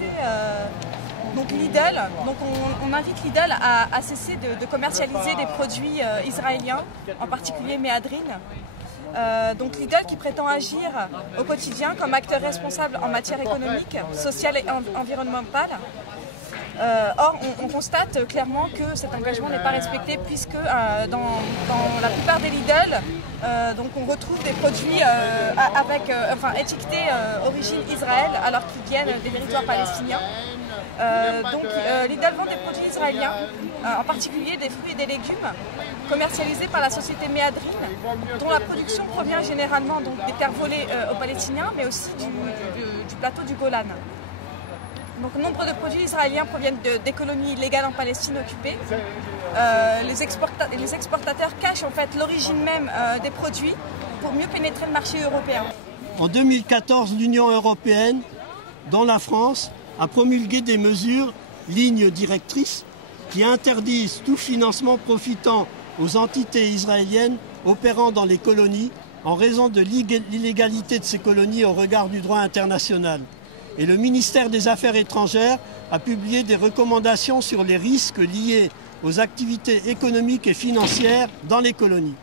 dénoncer donc Lidl. Donc on invite Lidl à cesser de commercialiser des produits israéliens, en particulier Méadrine. Donc Lidl qui prétend agir au quotidien comme acteur responsable en matière économique, sociale et environnementale. Or, on constate clairement que cet engagement n'est pas respecté puisque dans la plupart des Lidl, donc on retrouve des produits étiquetés origine Israël alors qu'ils viennent des territoires palestiniens. Lidl vend des produits israéliens, en particulier des fruits et des légumes, commercialisés par la société Méadrine, dont la production provient généralement des terres volées aux Palestiniens, mais aussi du plateau du Golan. Donc, nombre de produits israéliens proviennent des colonies illégales en Palestine occupées. Les exportateurs cachent en fait l'origine même des produits pour mieux pénétrer le marché européen. En 2014, l'Union européenne, dont la France, a promulgué des mesures, lignes directrices, qui interdisent tout financement profitant aux entités israéliennes opérant dans les colonies en raison de l'illégalité de ces colonies au regard du droit international. Et le ministère des Affaires étrangères a publié des recommandations sur les risques liés aux activités économiques et financières dans les colonies.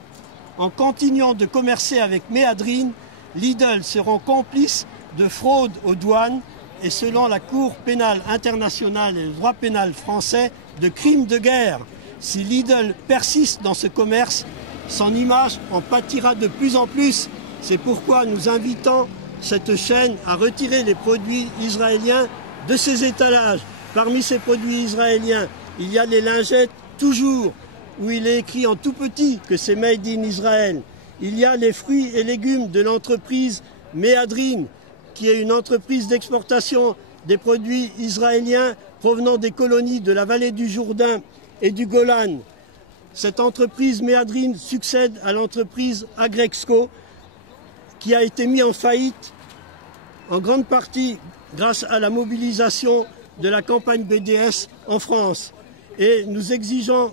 En continuant de commercer avec Méadrine, Lidl seront complices de fraude aux douanes et selon la Cour pénale internationale et le droit pénal français, de crimes de guerre. Si Lidl persiste dans ce commerce, son image en pâtira de plus en plus. C'est pourquoi nous invitons cette chaîne à retirer les produits israéliens de ses étalages. Parmi ces produits israéliens, il y a les lingettes toujours, où il est écrit en tout petit que c'est Made in Israël. Il y a les fruits et légumes de l'entreprise Méadrine, qui est une entreprise d'exportation des produits israéliens provenant des colonies de la vallée du Jourdain et du Golan. Cette entreprise Méadrine succède à l'entreprise Agrexco, qui a été mise en faillite en grande partie grâce à la mobilisation de la campagne BDS en France. Et nous exigeons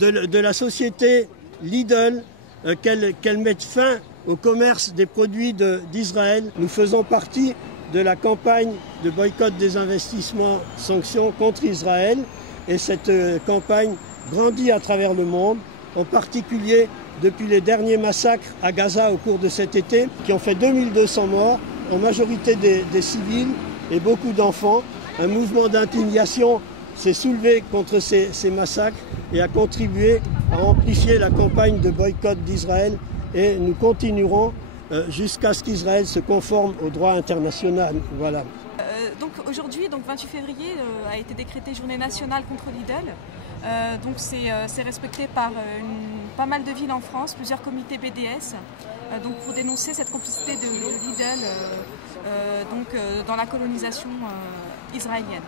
de la société Lidl qu'elle mette fin au commerce des produits d'Israël. Nous faisons partie de la campagne de boycott des investissements sanctions contre Israël et cette campagne grandit à travers le monde, en particulier depuis les derniers massacres à Gaza au cours de cet été, qui ont fait 2200 morts, en majorité des civils et beaucoup d'enfants. Un mouvement d'indignation s'est soulevé contre ces massacres et a contribué à amplifier la campagne de boycott d'Israël. Et nous continuerons jusqu'à ce qu'Israël se conforme au droit international. Voilà. Donc aujourd'hui, 28 février, a été décrétée journée nationale contre Lidl. Donc c'est respecté par pas mal de villes en France, plusieurs comités BDS, donc pour dénoncer cette complicité de Lidl dans la colonisation israélienne.